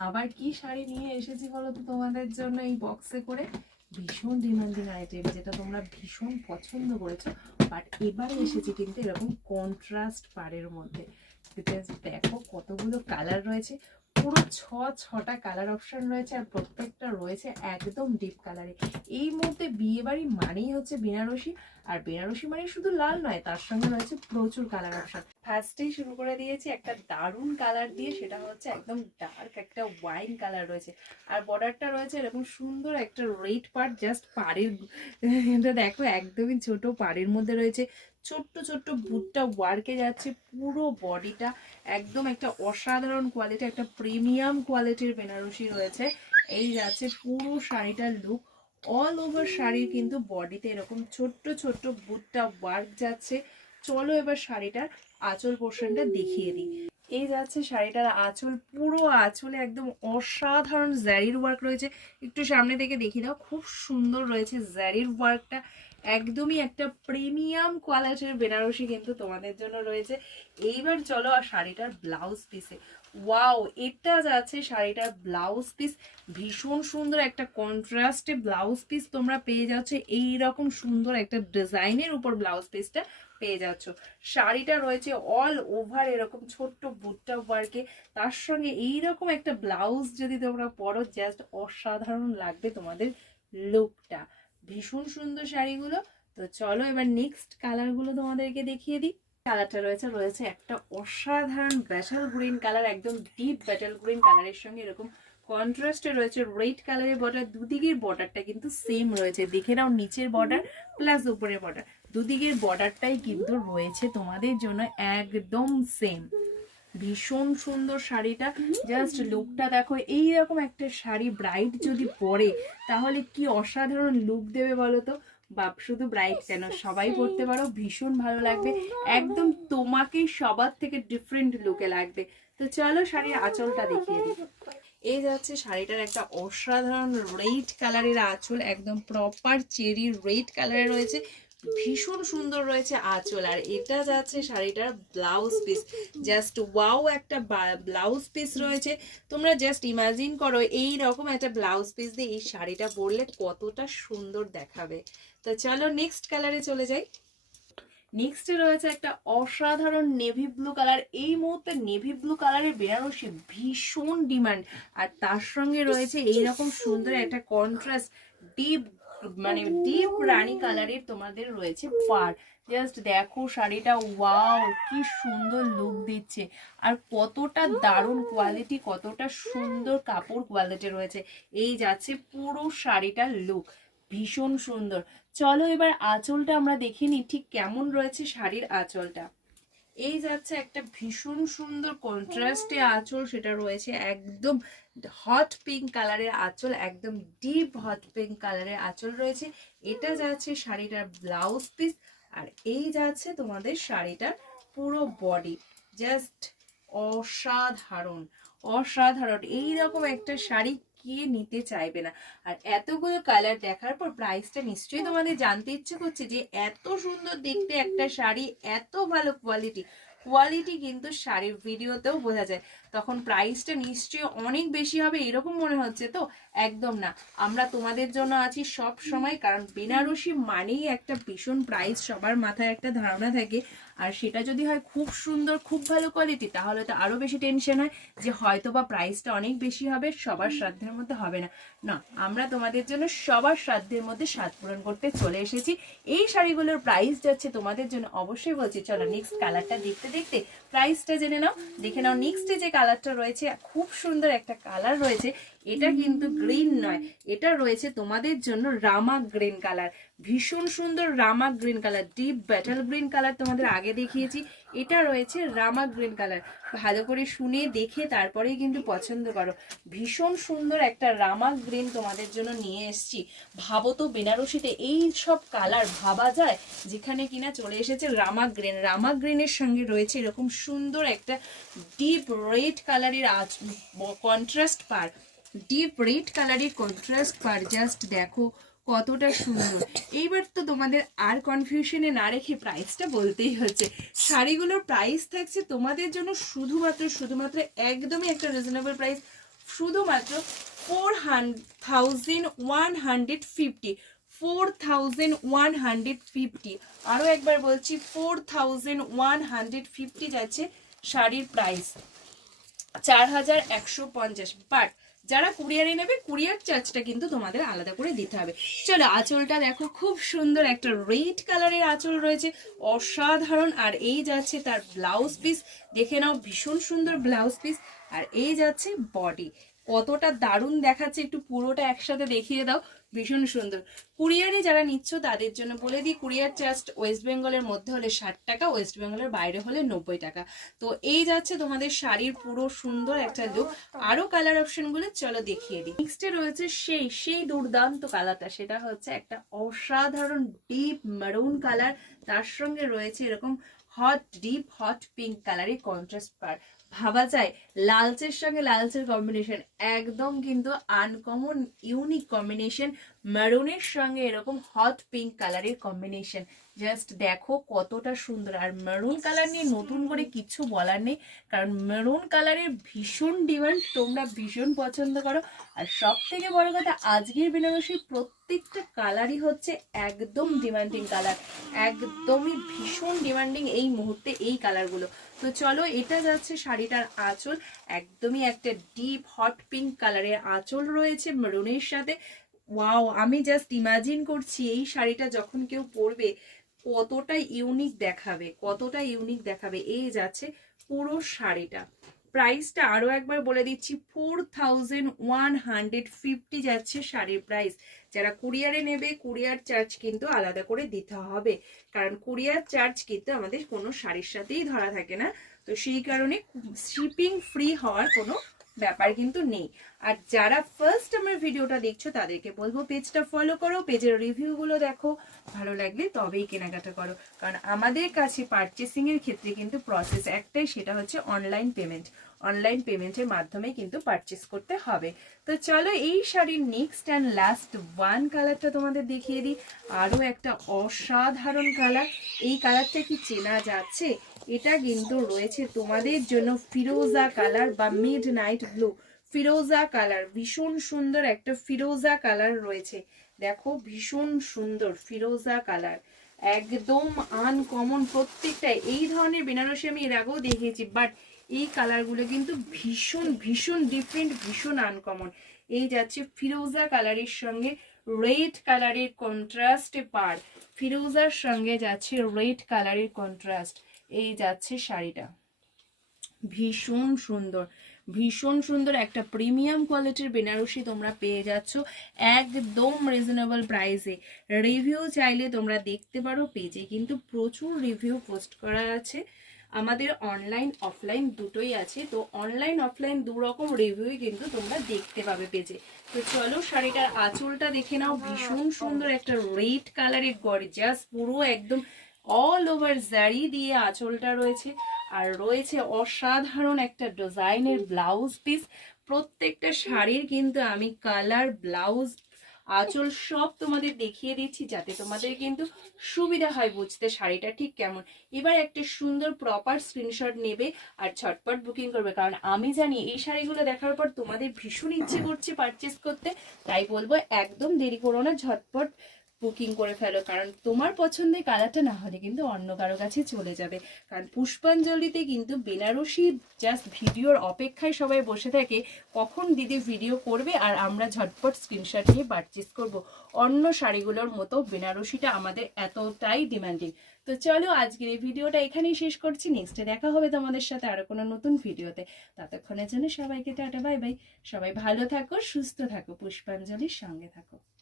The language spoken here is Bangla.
আবার কি শাড়ি নিয়ে এসেছি বলো তো তোমাদের জন্য এই বক্সে করে। ভীষণ ডিমান্ডিং আইটেম, যেটা তোমরা ভীষণ পছন্দ করেছো। বাট এবারে এসেছি কিন্তু এরকম কন্ট্রাস্ট পাড়ের মধ্যে। দেখো কতগুলো কালার রয়েছে, পুরো ছটা কালার অপশন রয়েছে, আর প্রত্যেকটা রয়েছে একদম ডিপ কালারে। এই মুহূর্তে বিয়ে বাড়ি মানেই হচ্ছে বেনারসি, আর বেনারসি মানে শুধু লাল নয়, তার সঙ্গে রয়েছে প্রচুর কালার অপশন। ফার্স্টেই শুরু করে দিয়েছি একটা দারুণ কালার দিয়ে, সেটা হচ্ছে একদম ডার্ক একটা ওয়াইন কালার রয়েছে, আর বর্ডারটা রয়েছে এরকম সুন্দর একটা রেড পার্ট, জাস্ট পাড়ের এটা দেখো একদমই ছোট পাড়ের মধ্যে রয়েছে ছোট্ট ছোট্ট বুটটা ওয়ার্কে যাচ্ছে। পুরো বডিটা একদম একটা অসাধারণ কোয়ালিটি, একটা প্রিমিয়াম কোয়ালিটির বেনারসি রয়েছে। এই যাচ্ছে পুরো শাড়িটার লুক। অল ওভার শাড়ির কিন্তু বডিতে এরকম ছোট্ট ছোট্ট বুটটা ওয়ার্ক যাচ্ছে। চলো এবার শাড়িটার আঁচল পোর্শনটা দেখিয়ে দিই। এই যাচ্ছে শাড়িটার আঁচল, পুরো আঁচলে একদম অসাধারণ জারির ওয়ার্ক রয়েছে। একটু সামনে থেকে দেখিয়ে দাও, খুব সুন্দর রয়েছে জারির ওয়ার্কটা। একদমই একটা প্রিমিয়াম কোয়ালিটির বেনারসি কিন্তু তোমাদের জন্য রয়েছে। এইবার চলো আর শাড়িটার ব্লাউজ পিসে। ওয়াও, এটা যাচ্ছে শাড়িটার ব্লাউজ পিস। ভীষণ সুন্দর একটা কন্ট্রাস্টে ব্লাউজ পিস তোমরা পেয়ে যাচ্ছ। এইরকম সুন্দর একটা ডিজাইনের উপর ব্লাউজ পিসটা পেয়ে যাচ্ছ। শাড়িটা রয়েছে অল ওভার এরকম ছোট্ট বুটটা ওয়ার্কে, তার সঙ্গে এইরকম একটা ব্লাউজ যদি তোমরা পরো, জাস্ট অসাধারণ লাগবে তোমাদের লুকটা। ভীষণ সুন্দর শাড়িগুলো। তো চলো এবার নেক্সট কালারগুলো তোমাদেরকে দেখিয়ে দিই। কালারটা রয়েছে একটা অসাধারণ ব্যাটাল গ্রিন কালার, একদম ডিপ ব্যাটাল গ্রিন কালারের সঙ্গে এরকম কন্ট্রাস্টে রয়েছে রেড কালারের বর্ডার। দুদিকের বর্ডারটা কিন্তু সেম রয়েছে, দেখে নাও নিচের বর্ডার প্লাস উপরের বর্ডার, দুদিকের বর্ডারটাই কিন্তু রয়েছে তোমাদের জন্য একদম সেম। ভীষণ সুন্দর শাড়িটা, জাস্ট লুকটা দেখো। এইরকম একটা শাড়ি ব্রাইড যদি পরে তাহলে কি অসাধারণ লুক দেবে বলো তো। বাপ, শুধু ব্রাইড কেন, সবাই পরতে পারো, ভীষণ ভালো লাগবে। একদম তোমাকেই সবার থেকে ডিফারেন্ট লুকে লাগবে। তো চলো শাড়ির আঁচলটা দেখিয়ে দিই। এই যাচ্ছে শাড়িটার একটা অসাধারণ রেড কালারের আঁচল, একদম প্রপার চেরি রেড কালারে রয়েছে। ভীষণ সুন্দর রয়েছে আঁচল, আর এটা যাচ্ছে শাড়িটার ব্লাউজ পিস। জাস্ট ওয়াও, একটা ব্লাউজ পিস রয়েছে। তোমরা জাস্ট ইমাজিন করো এই রকম একটা ব্লাউজ পিস দিয়ে এই শাড়িটা পরলে কতটা সুন্দর দেখাবে। তো চলো নেক্সট কালারে চলে যাই। নেক্সটে রয়েছে একটা অসাধারণ নেভি ব্লু কালার। এই মুহূর্তে নেভি ব্লু কালারের বেনারসি ভীষণ ডিমান্ড, আর তার সঙ্গে রয়েছে এইরকম সুন্দর একটা কন্ট্রাস্ট ডিপ, মানে ডিপ রানী কালারের তোমাদের রয়েছে পার। জাস্ট দেখো শাড়িটা, ওয়াও কি সুন্দর লুক দিচ্ছে, আর কতটা দারুণ কোয়ালিটি, কতটা সুন্দর কাপড় কোয়ালিটি রয়েছে। এই যাচ্ছে পুরো শাড়িটার লুক, ভীষণ সুন্দর। চলো এবার আঁচলটা আমরা দেখে নিই ঠিক কেমন রয়েছে শাড়ির আঁচলটা। এই যাচ্ছে একটা ভীষণ সুন্দর কন্ট্রাস্টে আঁচল, সেটা রয়েছে একদম হট পিঙ্ক কালারের আঁচল, একদম ডিপ হট পিঙ্ক কালারের আঁচল রয়েছে। এটা যাচ্ছে শাড়িটার ব্লাউজ পিস, আর এই যাচ্ছে তোমাদের শাড়িটার পুরো বডি। জাস্ট অসাধারণ অসাধারণ, এইরকম একটা শাড়ি কে নিতে চাইবে না। আর এতগুলো কালার দেখার পর প্রাইসটা নিশ্চয়ই তোমাদের জানতে ইচ্ছে করছে, যে এত সুন্দর দেখতে একটা শাড়ি, এত ভালো কোয়ালিটি। কোয়ালিটি কিন্তু শাড়ির ভিডিওতেও বোঝা যায়, তখন প্রাইসটা নিশ্চয়ই অনেক বেশি হবে এরকম মনে হচ্ছে তো। একদম না, আমরা তোমাদের জন্য আছি সব সময়, কারণ বেনারসি মানেই একটা ভীষণ প্রাইস, সবার মাথায় একটা ধারণা থাকে। আর সেটা যদি হয় খুব সুন্দর খুব ভালো কোয়ালিটি, তাহলে তো আরো বেশি টেনশন হয় যে হয়তো বা প্রাইসটা অনেক বেশি হবে, সবার সাধ্যের মধ্যে হবে না। না, আমরা তোমাদের জন্য সবার সাধ্যের মধ্যে স্বাদ পূরণ করতে চলে এসেছি। এই শাড়িগুলোর প্রাইস যাচ্ছে তোমাদের জন্য, অবশ্যই বলছি চলো নেক্সট কালারটা দেখতে দেখতে প্রাইসটা জেনে নাও। দেখে নাও নেক্সটে যে কালারটা রয়েছে, খুব সুন্দর একটা কালার রয়েছে। এটা কিন্তু গ্রিন নয়, এটা রয়েছে তোমাদের জন্য রামা গ্রিন কালার। ভীষণ সুন্দর Rama green colour, deep bottle green colour তোমাদের আগে দেখিয়েছি, এটা রয়েছে রামা গ্রিন কালার। ভালো করে শুনে দেখে তারপরেই কিন্তু পছন্দ করো। ভীষণ সুন্দর একটা রামা গ্রিন তোমাদের জন্য নিয়ে এসেছি। ভাবো তো বেনারসিতে এই সব কালার ভাবা যায়, যেখানে কিনা চলে এসেছে রামা গ্রিন। রামা গ্রিনের সঙ্গে রয়েছে এরকম সুন্দর একটা ডিপ রেড কালারের কন্ট্রাস্ট পার, ডিপ রেড কালারের কন্ট্রাস্ট পার। জাস্ট দেখো কতটা সুন্দর। এইবার তো তোমাদের আর কনফিউশনে না রেখে প্রাইসটা বলতেই হচ্ছে। শাড়িগুলোর প্রাইস থাকছে তোমাদের জন্য শুধুমাত্র একদমই একটা রিজনেবল প্রাইস, শুধুমাত্র 4150, 4150। আরো একবার বলছি 4150 যাচ্ছে শাড়ির প্রাইস, 4150। বাট যারা কুরিয়ারে নেবে কুরিয়ার চার্জটা কিন্তু তোমাদের আলাদা করে দিতে হবে। চলো আঁচলটা দেখো, খুব সুন্দর একটা রেড কালারের আঁচল রয়েছে, অসাধারণ। আর এই যাচ্ছে তার ব্লাউজ পিস, দেখে নাও ভীষণ সুন্দর ব্লাউজ পিস। আর এই যাচ্ছে বডি, কতটা দারুণ দেখাচ্ছে, একটু পুরোটা একসাথে দেখিয়ে দাও, ভীষণ সুন্দর। কুরিয়ারে যারা নিচ্ছ তাদের জন্য বলে দিই, কুরিয়ার চার্জ ওয়েস্ট বেঙ্গলের মধ্যে হলে 60 টাকা, ওয়েস্ট বেঙ্গলের বাইরে হলে 90 টাকা। তো এই যাচ্ছে তোমাদের শাড়ির পুরো সুন্দর একটা লুক। আরো কালার অপশন গুলো চলো দেখিয়ে দিই। নেক্সটে রয়েছে সেই দুর্দান্ত কালারটা, সেটা হচ্ছে একটা অসাধারণ ডিপ মেরুন কালার, তার সঙ্গে রয়েছে এরকম ডিপ হট পিঙ্ক কালারের কন্ট্রাস্ট পার। ভাবা যায় লালচের সঙ্গে লালচের কম্বিনেশন, একদম কিন্তু আনকমন ইউনিক কম্বিনেশন। মেরুনের সঙ্গে এরকম হট পিঙ্ক কালারের কম্বিনেশন, জাস্ট দেখো কতটা সুন্দর। আর মেরুন কালার নিয়ে নতুন করে কিছু বলার নেই, কারণ মেরুন কালারের ভীষণ ডিমান্ড, তোমরা ভীষণ পছন্দ করো। আর সব থেকে বড় কথা, আজকের বেনারসির প্রত্যেকটা কালারই হচ্ছে একদম ডিমান্ডিং কালার, একদমই ভীষণ ডিমান্ডিং এই মুহূর্তে এই কালারগুলো। তো চলো, এটা যাচ্ছে শাড়িটার আঁচল, একদমই একটা ডিপ হট পিঙ্ক কালারের আঁচল রয়েছে মেরুনের সাথে। ওয়াও, আমি জাস্ট ইমাজিন করছি এই শাড়িটা যখন কেউ পরবে কতটা ইউনিক দেখাবে, কতটা ইউনিক দেখাবে। এই যাচ্ছে পুরো শাড়িটা। প্রাইসটা আরো একবার বলে দিচ্ছি, 4150 যাচ্ছে শাড়ির প্রাইস। যারা কুরিয়ারে নেবে কুরিয়ার চার্জ কিন্তু আলাদা করে দিতে হবে, কারণ কুরিয়ার চার্জ কিন্তু আমাদের কোনো শাড়ির সাথেই ধরা থাকে না, তো সেই কারণে শিপিং ফ্রি হওয়ার কোনো ব্যাপার কিন্তু নেই। আর যারা ফার্স্ট আমার ভিডিওটা দেখছো তাদেরকে বলবো পেজটা ফলো করো, পেজের রিভিউগুলো দেখো, ভালো লাগলে তবেই কেনাকাটা করো। কারণ আমাদের কাছে পারচেসিং এর ক্ষেত্রে কিন্তু প্রসেস একটাই, সেটা হচ্ছে অনলাইন পেমেন্ট। অনলাইন পেমেন্টের মাধ্যমে কিন্তু পারচেস করতে হবে। তো চলো, এই শাড়ির নেক্সট অ্যান্ড লাস্ট ওয়ান কালারটা তোমাদের দেখিয়ে দিই। আরও একটা অসাধারণ কালার, এই কালারটা কি চেনা যাচ্ছে? এটা কিন্তু রয়েছে তোমাদের জন্য ফিরোজা কালার বা মিড নাইট ব্লু। ফিরোজা কালার, ভীষণ সুন্দর একটা ফিরোজা কালার রয়েছে, দেখো ভীষণ সুন্দর ফিরোজা কালার, একদম আনকমন। প্রত্যেকটা এই ধরনের বেনারসি আমি এর আগেও দেখিয়েছি, বাট এই কালারগুলো কিন্তু ভীষণ ভীষণ ডিফারেন্ট, ভীষণ আনকমন। এই যাচ্ছে ফিরোজা কালারের সঙ্গে রেড কালারের কন্ট্রাস্টে পার, ফিরোজার সঙ্গে যাচ্ছে রেড কালারের কন্ট্রাস্ট। এই যাচ্ছে শাড়িটা, ভীষণ সুন্দর, ভীষণ সুন্দর একটা প্রিমিয়াম কোয়ালিটির বেনারসি তোমরা পেয়ে যাচ্ছ একদম রিজনেবল প্রাইসে। রিভিউ চাইলে তোমরা দেখতে পারো, পেজে কিন্তু প্রচুর রিভিউ পোস্ট করা আছে। আমাদের অনলাইন অফলাইন দুটোই আছে, তো অনলাইন অফলাইন দু রকম রিভিউই কিন্তু তোমরা দেখতে পাবে পেজে। তো চলো, শাড়িটার আঁচলটা দেখে নাও, ভীষণ সুন্দর একটা রেড কালারের গর্জিয়াস, পুরো একদম অল ওভার জারি দিয়ে আঁচলটা রয়েছে। আর রয়েছে অসাধারণ একটা ডিজাইনের ব্লাউজ পিস। প্রত্যেকটা শাড়ির কিন্তু আমি কালার, ব্লাউজ, আঁচল সব তোমাদের দেখিয়ে দিচ্ছি, যাতে তোমাদের কিন্তু সুবিধা হয় বুঝতে শাড়িটা ঠিক কেমন। এবার একটা সুন্দর প্রপার স্ক্রিনশট নেবে আর ঝটপট বুকিং করবে, কারণ আমি জানি এই শাড়িগুলো দেখার পর তোমাদের ভীষণ ইচ্ছে করছে পারচেস করতে। তাই বলবো একদম দেরি করো না, ঝটপট বুকিং করে ফেলো, কারণ তোমার পছন্দের কালারটা না হলে কিন্তু অন্য কারো কাছে চলে যাবে। কারণ পুষ্পাঞ্জলিতে কিন্তু বেনারসি জাস্ট ভিডিওর অপেক্ষায় সবাই বসে থাকে, কখন দিদি ভিডিও করবে আর আমরা ঝটপট স্ক্রিনশট নিয়ে পারচেস করব। অন্য শাড়িগুলোর মতো বেনারসিটা আমাদের এতটাই ডিমান্ডিং। তো চলো, আজকের এই ভিডিওটা এখানেই শেষ করছি। নেক্সটে দেখা হবে তোমাদের সাথে আরো কোনো নতুন ভিডিওতে। ততক্ষণের জন্য সবাইকে টাটা, বাই বাই। সবাই ভালো থাকো, সুস্থ থাকো, পুষ্পাঞ্জলির সঙ্গে থাকো।